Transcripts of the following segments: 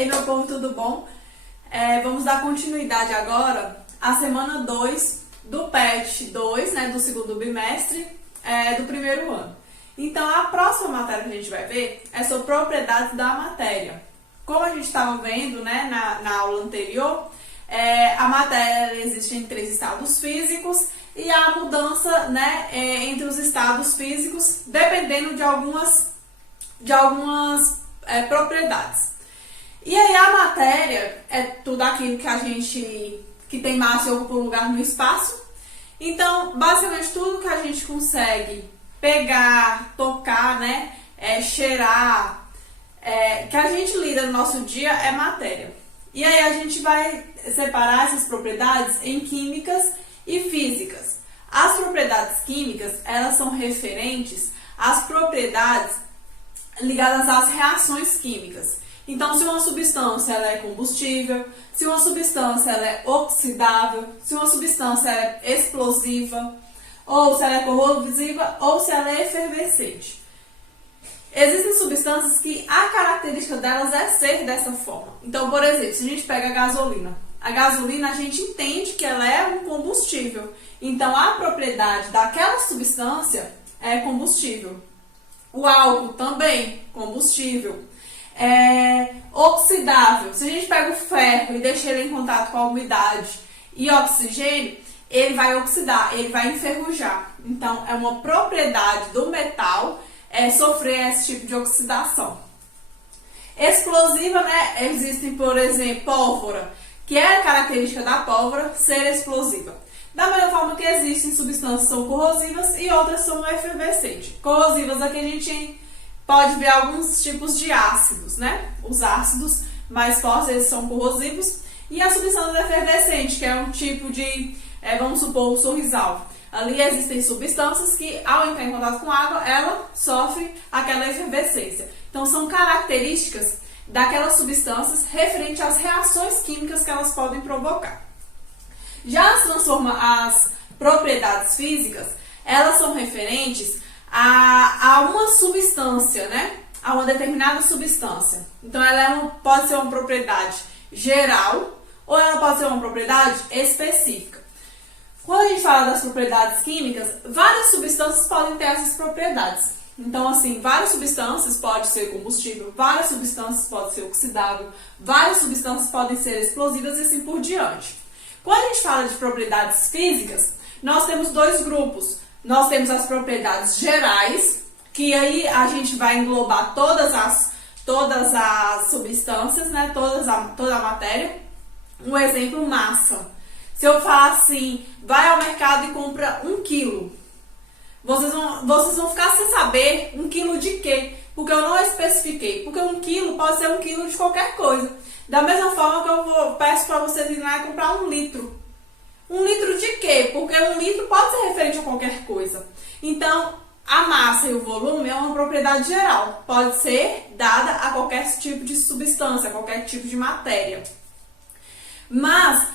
Ei, meu povo, tudo bom? Vamos dar continuidade agora à semana 2 do PET 2, né, do segundo bimestre do primeiro ano. Então, a próxima matéria que a gente vai ver é sobre propriedades da matéria. Como a gente estava vendo, né, na aula anterior, a matéria existe em 3 estados físicos e há mudança, né, entre os estados físicos, dependendo de algumas propriedades. E aí a matéria é tudo aquilo que tem massa e ocupa um lugar no espaço. Então, basicamente tudo que a gente consegue pegar, tocar, né, cheirar, que a gente lida no nosso dia é matéria. E aí a gente vai separar essas propriedades em químicas e físicas. As propriedades químicas, elas são referentes às propriedades ligadas às reações químicas. Então, se uma substância ela é combustível, se uma substância ela é oxidável, se uma substância ela é explosiva, ou se ela é corrosiva, ou se ela é efervescente. Existem substâncias que a característica delas é ser dessa forma. Então, por exemplo, se a gente pega a gasolina a gente entende que ela é um combustível. Então, a propriedade daquela substância é combustível. O álcool também, combustível. Oxidável. Se a gente pega o ferro e deixa ele em contato com a umidade e oxigênio, ele vai oxidar, ele vai enferrujar. Então, é uma propriedade do metal sofrer esse tipo de oxidação. Explosiva, né? Existem, por exemplo, pólvora, que é a característica da pólvora ser explosiva. Da mesma forma que existem substâncias que são corrosivas e outras são efervescentes. Corrosivas, aqui a gente pode ver alguns tipos de ácidos, né? Os ácidos mais fortes, eles são corrosivos. E a substância efervescente, que é um tipo de, vamos supor, o sorrisal. Ali existem substâncias que, ao entrar em contato com água, ela sofre aquela efervescência. Então, são características daquelas substâncias referente às reações químicas que elas podem provocar. Já as propriedades físicas, elas são referentes a uma substância, né? A uma determinada substância. Então, ela pode ser uma propriedade geral ou ela pode ser uma propriedade específica. Quando a gente fala das propriedades químicas, várias substâncias podem ter essas propriedades. Então, assim, várias substâncias podem ser combustível, várias substâncias podem ser oxidável, várias substâncias podem ser explosivas e assim por diante. Quando a gente fala de propriedades físicas, nós temos 2 grupos. Nós temos as propriedades gerais, que aí a gente vai englobar todas as substâncias, né? Toda a matéria. Um exemplo, massa. Se eu falar assim, vai ao mercado e compra 1 quilo, vocês vão ficar sem saber 1 quilo de quê? Porque eu não especifiquei. Porque 1 quilo pode ser 1 quilo de qualquer coisa. Da mesma forma que eu peço para vocês irem lá e comprar 1 litro. 1 litro de quê? Porque 1 litro pode ser referente a qualquer coisa. Então, a massa e o volume é uma propriedade geral. Pode ser dada a qualquer tipo de substância, a qualquer tipo de matéria. Mas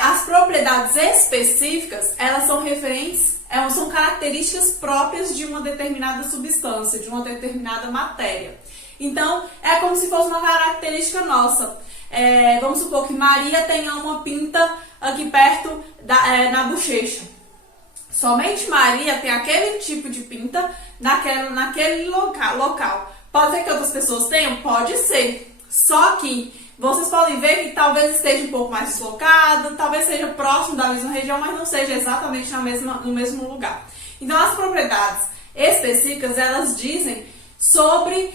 as propriedades específicas, elas são referentes, são características próprias de uma determinada substância, de uma determinada matéria. Então, é como se fosse uma característica nossa. Vamos supor que Maria tenha uma pinta aqui perto na bochecha. Somente Maria tem aquele tipo de pinta naquele local. Pode ser que outras pessoas tenham? Pode ser. Só que vocês podem ver que talvez esteja um pouco mais deslocado, talvez seja próximo da mesma região, mas não seja exatamente no mesmo lugar. Então, as propriedades específicas, elas dizem sobre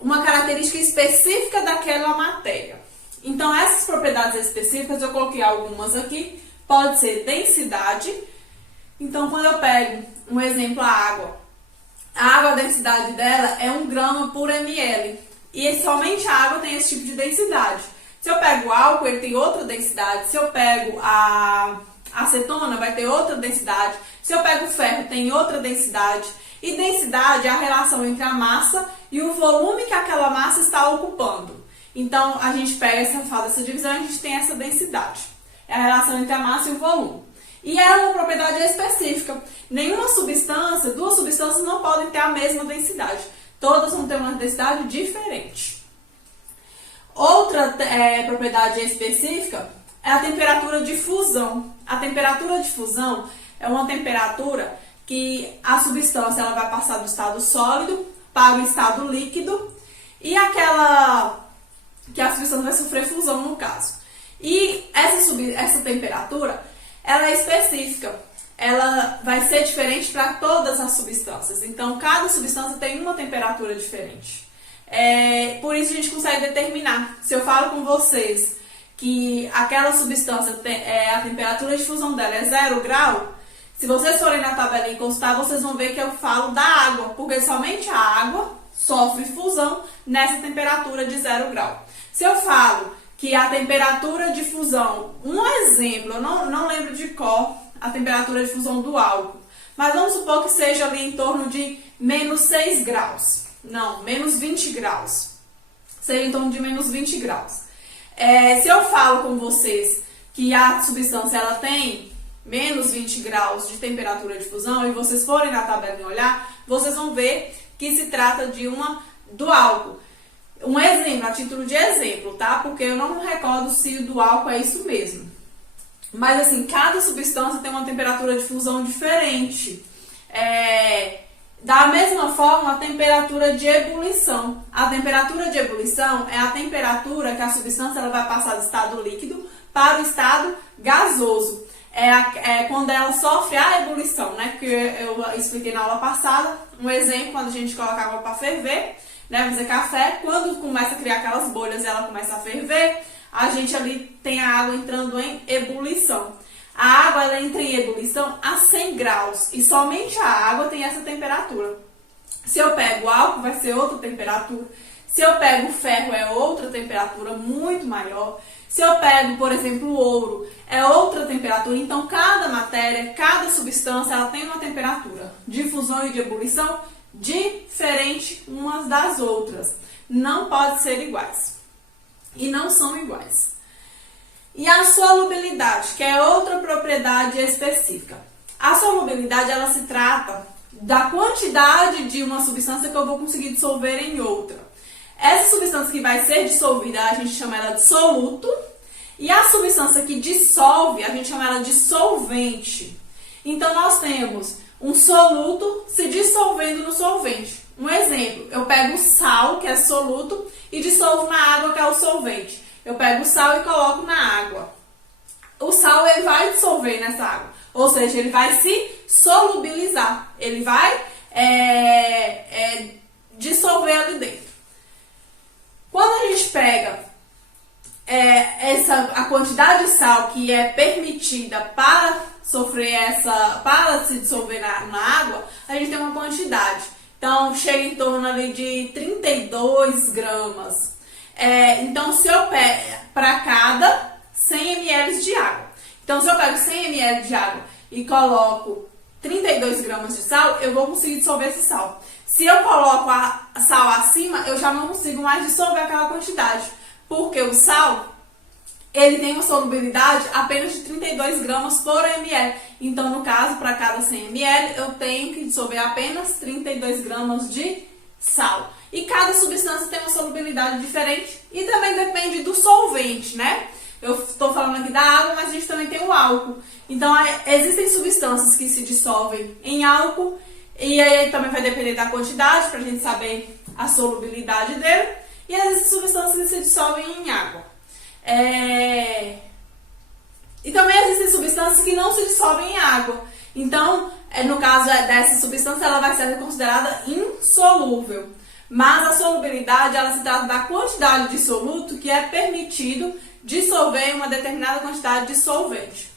uma característica específica daquela matéria. Então, essas propriedades específicas, eu coloquei algumas aqui, pode ser densidade. Então, quando eu pego um exemplo, a água, a densidade dela é 1 grama por ml. E somente a água tem esse tipo de densidade. Se eu pego o álcool, ele tem outra densidade. Se eu pego a acetona, vai ter outra densidade. Se eu pego o ferro, tem outra densidade. E densidade é a relação entre a massa e o volume que aquela massa está ocupando. Então, a gente faz essa divisão e a gente tem essa densidade. É a relação entre a massa e o volume. E é uma propriedade específica. Nenhuma substância, 2 substâncias não podem ter a mesma densidade. Todas vão ter uma densidade diferente. Outra propriedade específica é a temperatura de fusão. A temperatura de fusão é uma temperatura que a substância ela vai passar do estado sólido para o estado líquido e que a substância vai sofrer fusão no caso. E essa temperatura ela é específica, ela vai ser diferente para todas as substâncias. Então, cada substância tem uma temperatura diferente. Por isso a gente consegue determinar. Se eu falo com vocês que aquela substância, a temperatura de fusão dela é 0 grau, se vocês forem na tabela e consultar, vocês vão ver que eu falo da água, porque somente a água sofre fusão nessa temperatura de 0 grau. Se eu falo que a temperatura de fusão, um exemplo, eu não lembro de cor a temperatura de fusão do álcool, mas vamos supor que seja ali em torno de menos 6 graus. Não, menos 20 graus. Seja em torno de menos 20 graus. Se eu falo com vocês que a substância ela tem menos 20 graus de temperatura de fusão e vocês forem na tabela e olhar, vocês vão ver que se trata do álcool. Um exemplo, a título de exemplo, tá? Porque eu não me recordo se o do álcool é isso mesmo. Mas assim, cada substância tem uma temperatura de fusão diferente. Da mesma forma, a temperatura de ebulição. A temperatura de ebulição é a temperatura que a substância ela vai passar do estado líquido para o estado gasoso. Quando ela sofre a ebulição, né? Que eu expliquei na aula passada. Um exemplo, quando a gente coloca água para ferver, né? Fazer café, quando começa a criar aquelas bolhas e ela começa a ferver, a gente ali tem a água entrando em ebulição. A água ela entra em ebulição a 100 graus e somente a água tem essa temperatura. Se eu pego álcool, vai ser outra temperatura. Se eu pego ferro, é outra temperatura muito maior. Se eu pego, por exemplo, o ouro, é outra temperatura. Então, cada matéria, cada substância, ela tem uma temperatura de fusão e de ebulição diferente umas das outras. Não pode ser iguais. E não são iguais. E a solubilidade, que é outra propriedade específica. A solubilidade, ela se trata da quantidade de uma substância que eu vou conseguir dissolver em outra. Essa substância que vai ser dissolvida, a gente chama ela de soluto. E a substância que dissolve, a gente chama ela de solvente. Então, nós temos um soluto se dissolvendo no solvente. Um exemplo, eu pego o sal, que é soluto, e dissolvo na água, que é o solvente. Eu pego o sal e coloco na água. O sal ele vai dissolver nessa água, ou seja, ele vai se solubilizar. Ele vai dissolver ali dentro. Quando a gente pega a quantidade de sal que é permitida para se dissolver na água, a gente tem uma quantidade. Então, chega em torno ali de 32 gramas. Então, se eu pego para cada 100 ml de água. Então, se eu pego 100 ml de água e coloco 32 gramas de sal, eu vou conseguir dissolver esse sal. Se eu coloco a sal acima, eu já não consigo mais dissolver aquela quantidade. Porque o sal, ele tem uma solubilidade apenas de 32 gramas por ml. Então, no caso, para cada 100 ml, eu tenho que dissolver apenas 32 gramas de sal. E cada substância tem uma solubilidade diferente e também depende do solvente, né? Eu estou falando aqui da água, mas a gente também tem o álcool. Então, existem substâncias que se dissolvem em álcool e aí também vai depender da quantidade para a gente saber a solubilidade dele. E existem substâncias que se dissolvem em água. E também existem substâncias que não se dissolvem em água. Então, no caso dessa substância, ela vai ser considerada insolúvel. Mas a solubilidade, ela se trata da quantidade de soluto que é permitido dissolver em uma determinada quantidade de solvente.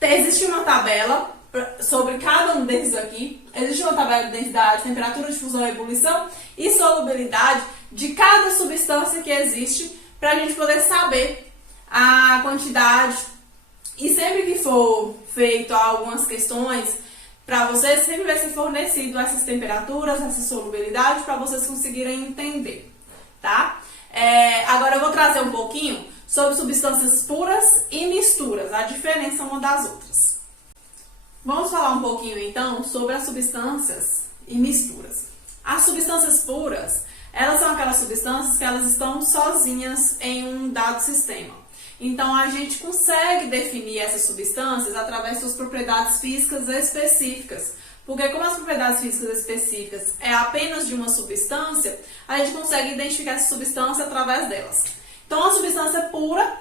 Existe uma tabela sobre cada um desses aqui. Existe uma tabela de densidade, temperatura de fusão e ebulição e solubilidade de cada substância que existe para a gente poder saber a quantidade. E sempre que for feito algumas questões para vocês, sempre vai ser fornecido essas temperaturas, essa solubilidade para vocês conseguirem entender, tá? Agora eu vou trazer um pouquinho sobre substâncias puras e misturas, a diferença uma das outras. Vamos falar um pouquinho então sobre as substâncias e misturas. As substâncias puras, Elas são aquelas substâncias que elas estão sozinhas em um dado sistema. Então, a gente consegue definir essas substâncias através de suas propriedades físicas específicas. Porque como as propriedades físicas específicas é apenas de uma substância, a gente consegue identificar essa substância através delas. Então, a substância pura,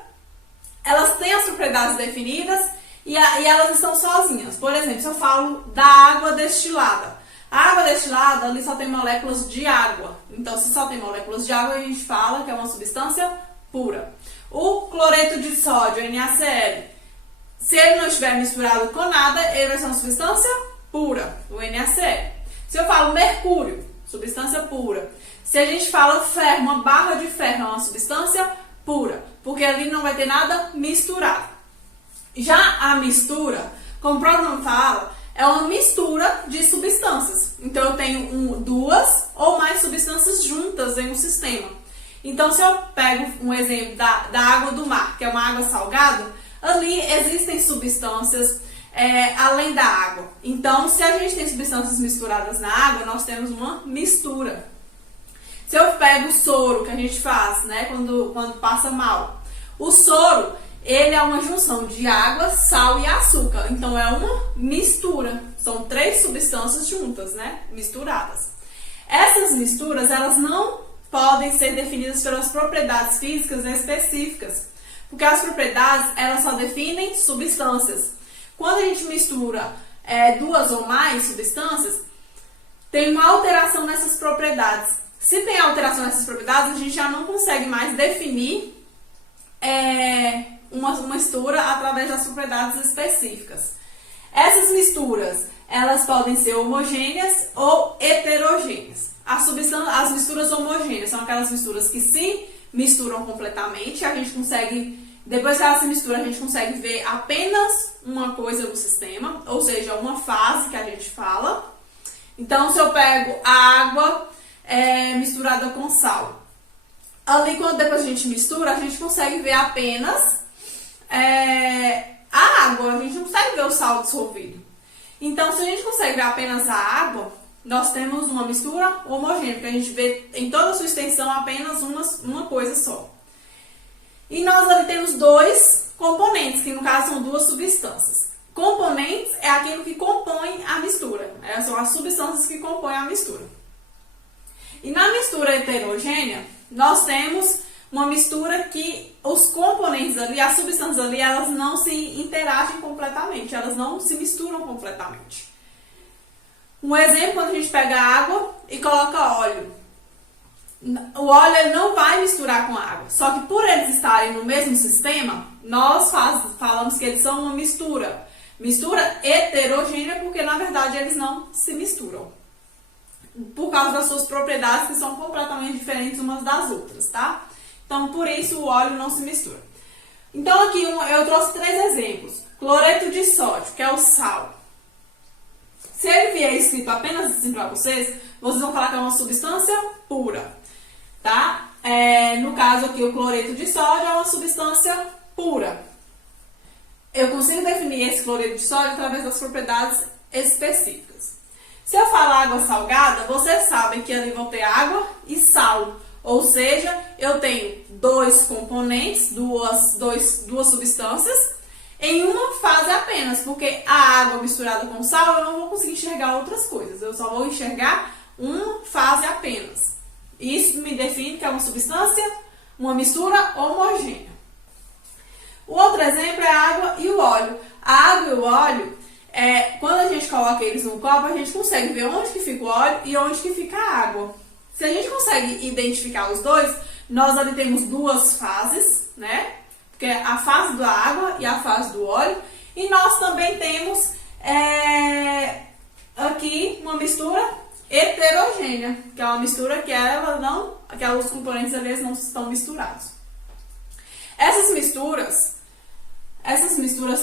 elas têm as propriedades definidas e elas estão sozinhas. Por exemplo, se eu falo da água destilada. A água destilada ali só tem moléculas de água. Então, se só tem moléculas de água, a gente fala que é uma substância pura. O cloreto de sódio, NaCl, se ele não estiver misturado com nada, ele vai ser uma substância pura, o NaCl. Se eu falo mercúrio, substância pura. Se a gente fala ferro, uma barra de ferro é uma substância pura, porque ali não vai ter nada misturado. Já a mistura, como o próprio nome fala, é uma mistura de substâncias. Então, eu tenho duas ou mais substâncias juntas em um sistema. Então, se eu pego um exemplo da água do mar, que é uma água salgada, ali existem substâncias além da água. Então, se a gente tem substâncias misturadas na água, nós temos uma mistura. Se eu pego o soro que a gente faz, né, quando passa mal, o soro, ele é uma junção de água, sal e açúcar. Então, é uma mistura. São 3 substâncias juntas, né, misturadas. Essas misturas, elas não podem ser definidas pelas propriedades físicas específicas. Porque as propriedades, elas só definem substâncias. Quando a gente mistura 2 ou mais substâncias, tem uma alteração nessas propriedades. Se tem alteração nessas propriedades, a gente já não consegue mais definir uma mistura através das propriedades específicas. Essas misturas, elas podem ser homogêneas ou heterogêneas. As misturas homogêneas são aquelas misturas que se misturam completamente, a gente consegue, depois que ela se mistura, a gente consegue ver apenas uma coisa no sistema, ou seja, uma fase que a gente fala. Então, se eu pego a água misturada com sal, ali quando depois a gente mistura, a gente consegue ver apenas a água, a gente não consegue ver o sal dissolvido. Então, se a gente consegue ver apenas a água, nós temos uma mistura homogênea, porque a gente vê em toda a sua extensão apenas uma coisa só. E nós ali temos 2 componentes, que no caso são 2 substâncias. Componentes é aquilo que compõe a mistura, são as substâncias que compõem a mistura. E na mistura heterogênea, nós temos uma mistura que os componentes ali, as substâncias ali, elas não se interagem completamente, elas não se misturam completamente. Um exemplo, quando a gente pega água e coloca óleo. O óleo ele não vai misturar com a água, só que por eles estarem no mesmo sistema, nós falamos que eles são uma mistura. Mistura heterogênea, porque na verdade eles não se misturam. Por causa das suas propriedades que são completamente diferentes umas das outras, tá? Então, por isso o óleo não se mistura. Então, aqui eu trouxe 3 exemplos. Cloreto de sódio, que é o sal. Se ele vier escrito apenas assim para vocês vão falar que é uma substância pura, tá? No caso aqui, o cloreto de sódio é uma substância pura. Eu consigo definir esse cloreto de sódio através das propriedades específicas. Se eu falar água salgada, vocês sabem que ali vão ter água e sal. Ou seja, eu tenho 2 componentes, duas substâncias, em uma fase apenas, porque a água misturada com sal, eu não vou conseguir enxergar outras coisas. Eu só vou enxergar uma fase apenas. Isso me define que é uma substância, uma mistura homogênea. O outro exemplo é a água e o óleo. A água e o óleo, quando a gente coloca eles no copo, a gente consegue ver onde que fica o óleo e onde que fica a água. Se a gente consegue identificar os dois, nós ali temos 2 fases, né? Que é a fase da água e a fase do óleo. E nós também temos aqui uma mistura heterogênea, que é uma mistura que os componentes ali não estão misturados. Essas misturas,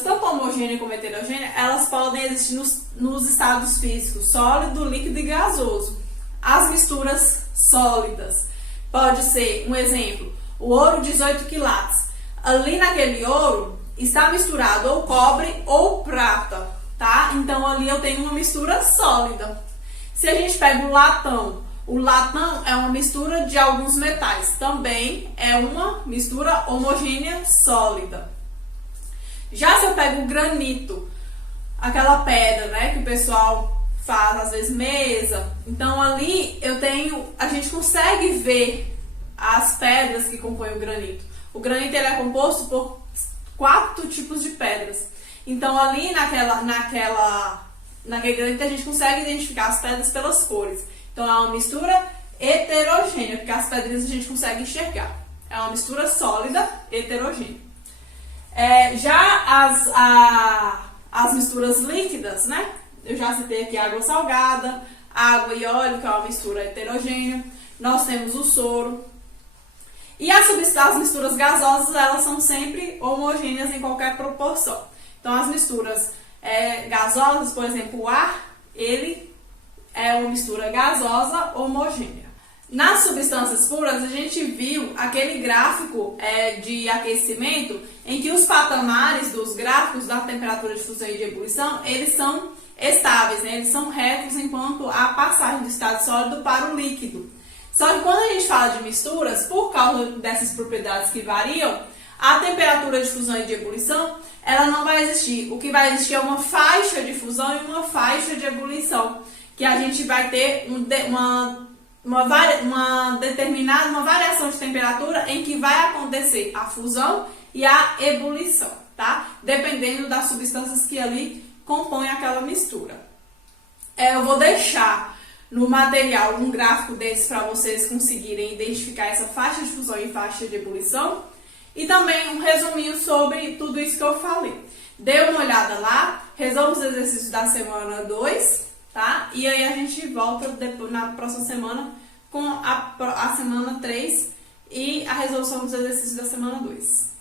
tanto homogênea como heterogênea, elas podem existir nos estados físicos, sólido, líquido e gasoso. As misturas sólidas, pode ser, um exemplo, o ouro 18 quilates. Ali naquele ouro está misturado ou cobre ou prata, tá? Então ali eu tenho uma mistura sólida. Se a gente pega o latão O latão é uma mistura de alguns metais, também é uma mistura homogênea sólida. Já se eu pego o granito, aquela pedra, né, que o pessoal faz às vezes mesa, então ali a gente consegue ver as pedras que compõem o granito. O granito ele é composto por 4 tipos de pedras. Então ali naquele granito a gente consegue identificar as pedras pelas cores. Então é uma mistura heterogênea, porque as pedrinhas a gente consegue enxergar. É uma mistura sólida, heterogênea. Já as misturas líquidas, né? Eu já citei aqui água salgada, água e óleo, que é uma mistura heterogênea. Nós temos o soro. E as misturas gasosas, elas são sempre homogêneas em qualquer proporção. Então, as misturas gasosas, por exemplo, o ar, ele é uma mistura gasosa homogênea. Nas substâncias puras, a gente viu aquele gráfico de aquecimento em que os patamares dos gráficos da temperatura de fusão e de ebulição, eles são estáveis, né? Eles são retos enquanto a passagem do estado sólido para o líquido. Só que quando a gente fala de misturas, por causa dessas propriedades que variam, a temperatura de fusão e de ebulição, ela não vai existir. O que vai existir é uma faixa de fusão e uma faixa de ebulição, que a gente vai ter uma variação de temperatura em que vai acontecer a fusão e a ebulição, tá? Dependendo das substâncias que ali compõem aquela mistura. Eu vou deixar no material um gráfico desse para vocês conseguirem identificar essa faixa de fusão e faixa de ebulição. E também um resuminho sobre tudo isso que eu falei. Dê uma olhada lá, resolva os exercícios da semana 2, tá? E aí a gente volta depois, na próxima semana com a semana 3 e a resolução dos exercícios da semana 2.